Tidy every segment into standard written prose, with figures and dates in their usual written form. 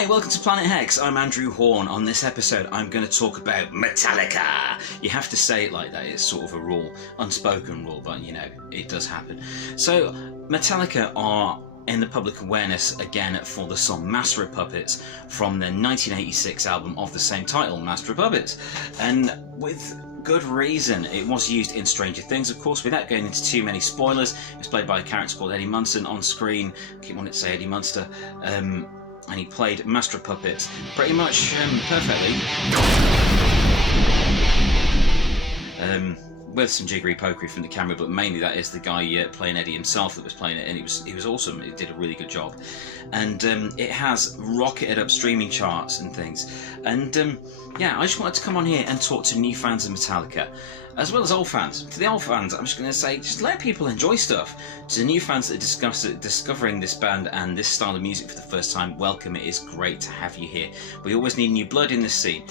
Hi, welcome to Planet Hex. I'm Andrew Hawnt. On this episode, I'm going to talk about Metallica. You have to say it like that. It's sort of a rule, unspoken rule, but you know, it does happen. So, Metallica are in the public awareness again for the song Master of Puppets from their 1986 album of the same title, Master of Puppets. And with good reason. It was used in Stranger Things, of course, without going into too many spoilers. It was played by a character called Eddie Munson on screen. I keep wanting to say Eddie Munster. And he played Master of Puppets pretty much perfectly. With some jiggery pokery from the camera, but mainly that is the guy playing Eddie himself that was playing it, and he was awesome. He did a really good job, and it has rocketed up streaming charts and things. And yeah, I just wanted to come on here and talk to new fans of Metallica, as well as old fans. To the old fans, I'm just going to say, just let people enjoy stuff. To the new fans that are discovering this band and this style of music for the first time, welcome. It is great to have you here. We always need new blood in this scene.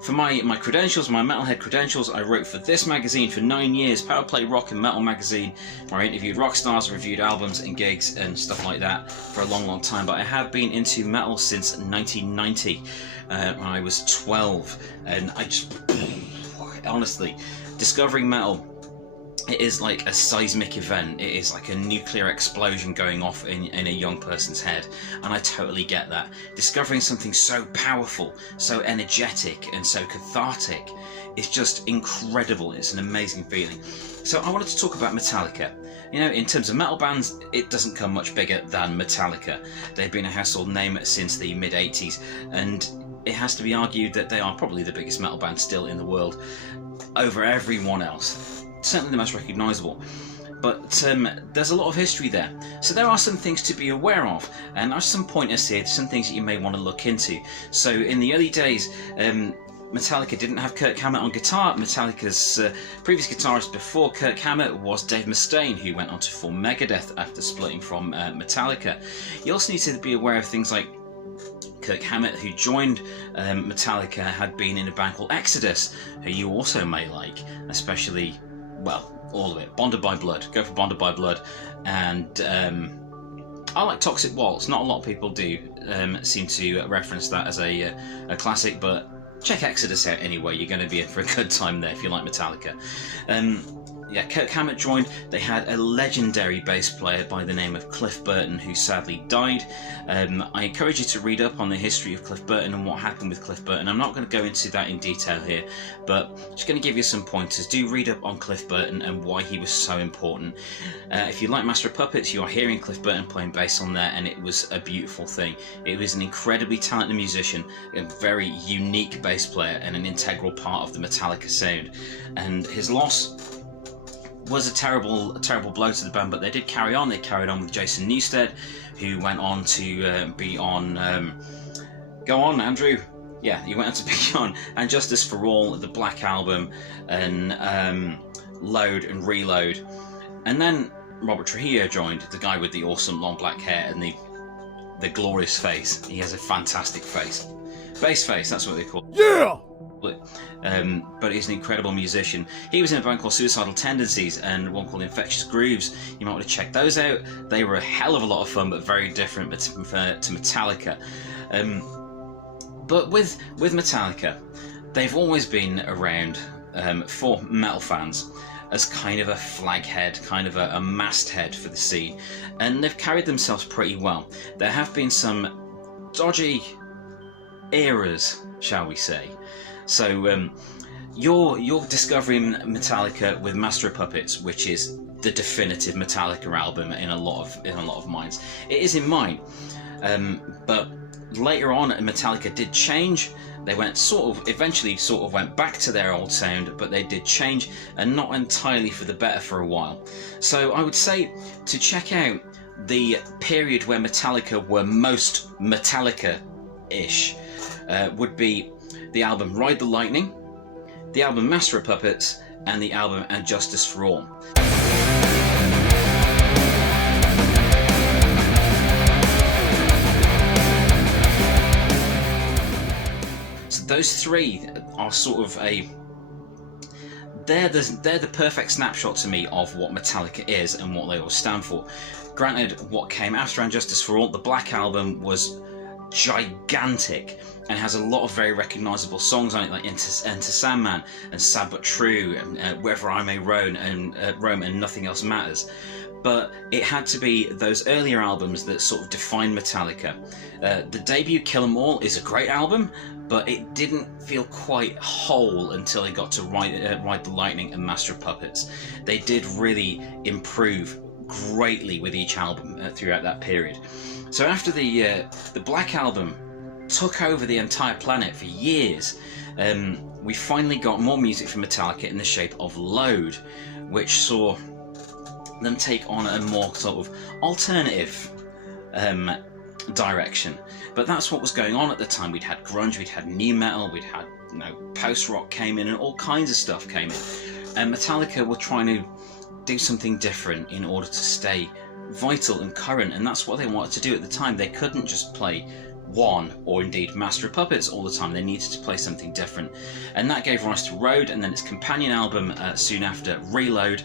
For my credentials, my Metalhead credentials, I wrote for this magazine for 9 years, Powerplay Rock and Metal magazine, where I interviewed rock stars, reviewed albums and gigs and stuff like that for a long time. But I have been into metal since 1990, when I was 12, and I just, honestly, discovering metal, it is like a seismic event. It is like a nuclear explosion going off in a young person's head, and I totally get that. Discovering something so powerful, so energetic and so cathartic is just incredible. It's an amazing feeling. So I wanted to talk about Metallica. You know, in terms of metal bands, it doesn't come much bigger than Metallica. They've been a household name since the mid-80s, and it has to be argued that they are probably the biggest metal band still in the world, over everyone else. Certainly the most recognisable, but there's a lot of history there. So there are some things to be aware of, and there's some pointers here, some things that you may want to look into. So in the early days, Metallica didn't have Kirk Hammett on guitar. Metallica's previous guitarist before Kirk Hammett was Dave Mustaine, who went on to form Megadeth after splitting from Metallica. You also need to be aware of things like Kirk Hammett, who joined Metallica, had been in a band called Exodus, who you also may like, especially, well, all of it. Bonded by Blood. Go for Bonded by Blood. And I like Toxic Waltz. Not a lot of people do seem to reference that as a classic, but check Exodus out anyway. You're going to be in for a good time there if you like Metallica. Yeah, Kirk Hammett joined. They had a legendary bass player by the name of Cliff Burton, who sadly died. I encourage you to read up on the history of Cliff Burton and what happened with Cliff Burton. I'm not going to go into that in detail here, but just going to give you some pointers. Do read up on Cliff Burton and why he was so important. If you like Master of Puppets, you are hearing Cliff Burton playing bass on there, and it was a beautiful thing. It was an incredibly talented musician, a very unique bass player, and an integral part of the Metallica sound. And his loss was a terrible blow to the band, but they did carry on. They carried on with Jason Newsted, who went on to be on... go on, Andrew. Yeah, he went on to be on And Justice for All, the Black Album, and Load and Reload. And then Robert Trujillo joined, the guy with the awesome long black hair and the glorious face. He has a fantastic face. Bass face, that's what they call it. Yeah! But he's an incredible musician. He was in a band called Suicidal Tendencies and one called Infectious Grooves. You might want to check those out. They were a hell of a lot of fun, but very different to Metallica. But with Metallica, they've always been around for metal fans as kind of a flaghead, kind of a masthead for the scene, and they've carried themselves pretty well. There have been some dodgy eras, shall we say. So you're discovering Metallica with Master of Puppets, which is the definitive Metallica album in a lot of minds. It is in mine, but later on Metallica did change. They eventually went back to their old sound, but they did change, and not entirely for the better for a while. So I would say to check out the period where Metallica were most Metallica-ish would be the album Ride the Lightning, the album Master of Puppets, and the album And Justice for All. So those three are sort of they're the perfect snapshot to me of what Metallica is and what they all stand for. Granted, what came after And Justice for All, the Black Album, was gigantic and has a lot of very recognisable songs on it, like Enter Sandman and Sad But True and Wherever I May Roam and Nothing Else Matters. But it had to be those earlier albums that sort of defined Metallica. The debut Kill 'Em All is a great album, but it didn't feel quite whole until they got to Ride the Lightning and Master of Puppets. They did really improve greatly with each album throughout that period. So after the Black Album took over the entire planet for years, we finally got more music from Metallica in the shape of Load, which saw them take on a more sort of alternative direction. But that's what was going on at the time. We'd had grunge, we'd had new metal, we'd had, you know, post-rock came in, and all kinds of stuff came in. And Metallica were trying to do something different in order to stay vital and current, and that's what they wanted to do at the time. They couldn't just play One or indeed Master of Puppets all the time. They needed to play something different, and that gave rise to Road, and then its companion album soon after, Reload,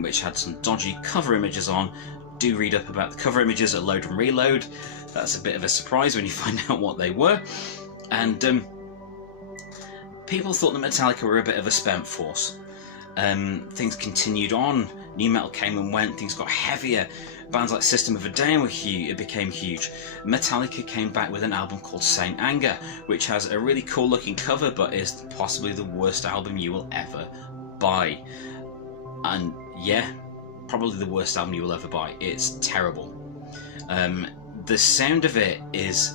which had some dodgy cover images on. Do read up about the cover images at Load and Reload. That's a bit of a surprise when you find out what they were. And people thought that Metallica were a bit of a spent force. Things continued on, new metal came and went, things got heavier, bands like System of a Down were huge, it became huge. Metallica came back with an album called Saint Anger, which has a really cool looking cover, but is possibly the worst album you will ever buy. And yeah, probably the worst album you will ever buy. It's terrible. The sound of it is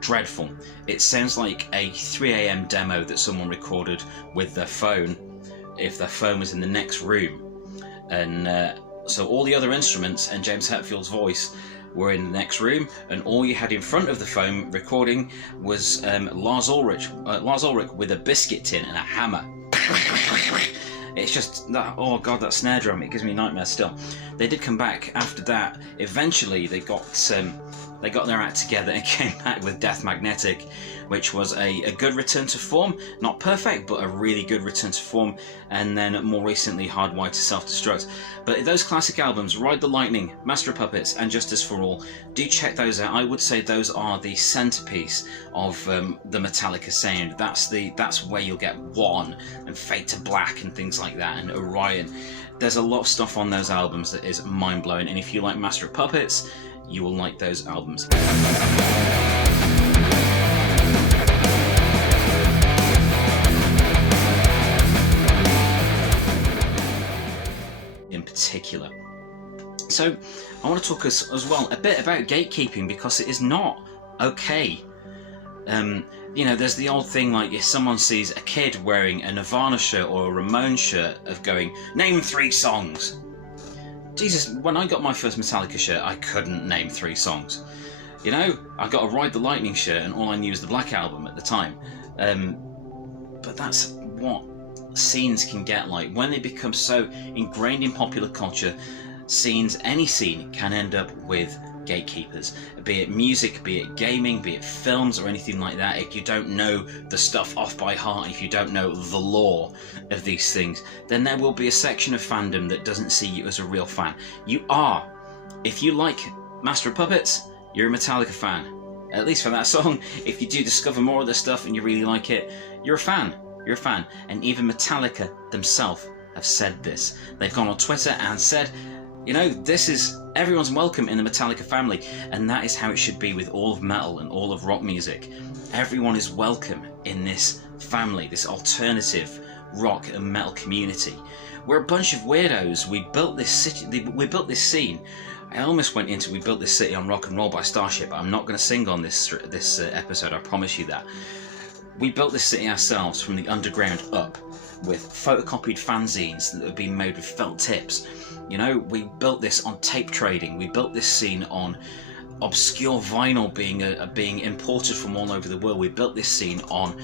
dreadful. It sounds like a 3 AM demo that someone recorded with their phone, if their phone was in the next room. And so all the other instruments and James Hetfield's voice were in the next room, and all you had in front of the phone recording was Lars Ulrich with a biscuit tin and a hammer. It's just that, oh god, that snare drum, it gives me nightmares still. They did come back after that. Eventually they got their act together and came back with Death Magnetic, which was a good return to form. Not perfect, but a really good return to form. And then more recently, Hardwired to Self-Destruct. But those classic albums, Ride the Lightning, Master of Puppets, and Justice for All, do check those out. I would say those are the centerpiece of the Metallica sound. That's where you'll get One and Fade to Black and things like that, and Orion. There's a lot of stuff on those albums that is mind-blowing, and if you like Master of Puppets, you will like those albums. In particular. So I want to talk as well a bit about gatekeeping, because it is not okay. You know, there's the old thing, like if someone sees a kid wearing a Nirvana shirt or a Ramones shirt, of going, name 3 songs. Jesus, when I got my first Metallica shirt, I couldn't name 3 songs. You know, I got a Ride the Lightning shirt, and all I knew was the Black Album at the time. But that's what scenes can get like. When they become so ingrained in popular culture, any scene can end up with gatekeepers, be it music, be it gaming, be it films or anything like that. If you don't know the stuff off by heart, if you don't know the lore of these things, then there will be a section of fandom that doesn't see you as a real fan. You are. If you like Master of Puppets, you're a Metallica fan. At least for that song. If you do discover more of this stuff and you really like it, you're a fan. You're a fan. And even Metallica themselves have said this. They've gone on Twitter and said, you know, everyone's welcome in the Metallica family, and that is how it should be with all of metal and all of rock music. Everyone is welcome in this family, this alternative rock and metal community. We're a bunch of weirdos. We built this city, we built this scene. I almost went into We Built This City on Rock and Roll by Starship. I'm not going to sing on this episode, I promise you that. We built this city ourselves from the underground up, with photocopied fanzines that have been made with felt tips. You know, we built this on tape trading. We built this scene on obscure vinyl being imported from all over the world. We built this scene on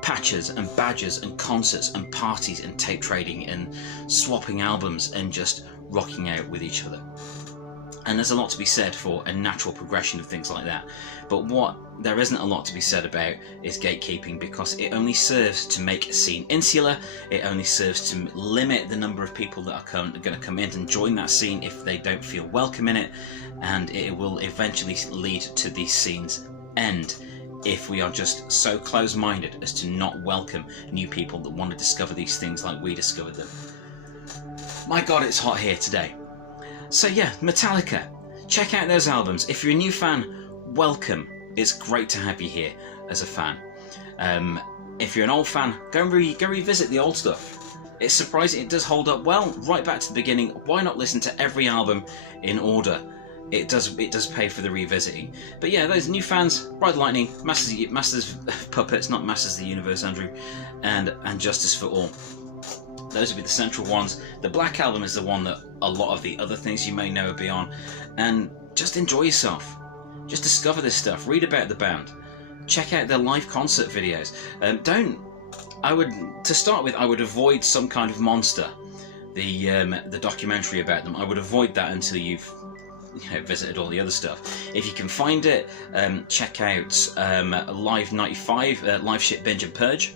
patches and badges and concerts and parties and tape trading and swapping albums and just rocking out with each other. And there's a lot to be said for a natural progression of things like that. But what there isn't a lot to be said about is gatekeeping, because it only serves to make a scene insular. It only serves to limit the number of people that are going to come in and join that scene if they don't feel welcome in it, and it will eventually lead to these scenes end if we are just so close-minded as to not welcome new people that want to discover these things like we discovered them. My God, it's hot here today. So yeah, Metallica. Check out those albums. If you're a new fan, welcome. It's great to have you here as a fan. If you're an old fan, go revisit the old stuff. It's surprising it does hold up well, right back to the beginning. Why not listen to every album in order? It does pay for the revisiting. But yeah, those new fans, Ride the Lightning, Masters of Puppets, not Masters of the Universe, Andrew, and Justice for All. Those would be the central ones. The Black Album is the one that a lot of the other things you may know would be on. And just enjoy yourself. Just discover this stuff. Read about the band. Check out their live concert videos. To start with, I would avoid Some Kind of Monster, the documentary about them. I would avoid that until you've visited all the other stuff. If you can find it, check out Live 95, Live Shit Binge and Purge.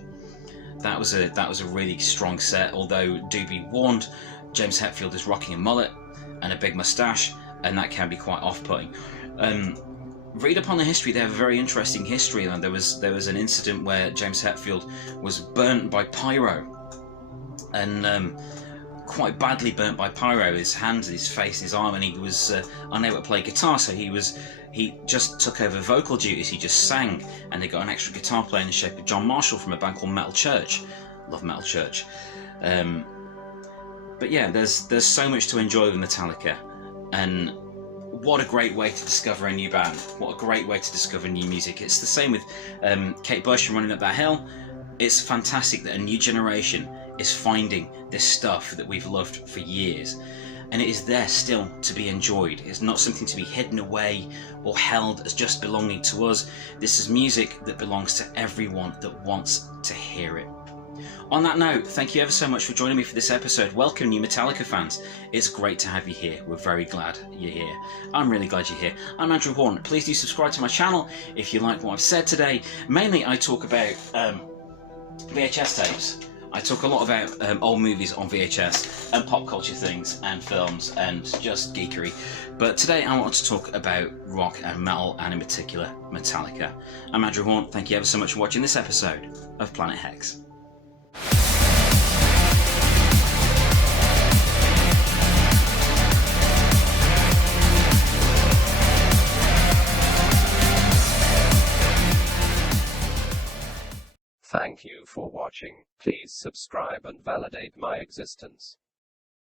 That was a really strong set. Although do be warned, James Hetfield is rocking a mullet and a big moustache, and that can be quite off-putting. Read up on the history. They have a very interesting history. There was an incident where James Hetfield was burnt by pyro, and quite badly burnt by pyro. His hands, his face, his arm, and he was unable to play guitar. So he just took over vocal duties. He just sang, and they got an extra guitar player in the shape of John Marshall from a band called Metal Church. Love Metal Church. But yeah, there's so much to enjoy with Metallica, and what a great way to discover a new band. What a great way to discover new music. It's the same with Kate Bush and Running Up That Hill. It's fantastic that a new generation is finding this stuff that we've loved for years. And it is there still to be enjoyed. It's not something to be hidden away or held as just belonging to us. This is music that belongs to everyone that wants to hear it. On that note, thank you ever so much for joining me for this episode. Welcome, new Metallica fans. It's great to have you here. We're very glad you're here. I'm really glad you're here. I'm Andrew Hawnt. Please do subscribe to my channel if you like what I've said today. Mainly, I talk about VHS tapes. I talk a lot about old movies on VHS and pop culture things and films and just geekery. But today I want to talk about rock and metal, and in particular Metallica. I'm Andrew Hawnt. Thank you ever so much for watching this episode of Planet Hex. Thank you for watching. Please subscribe and validate my existence.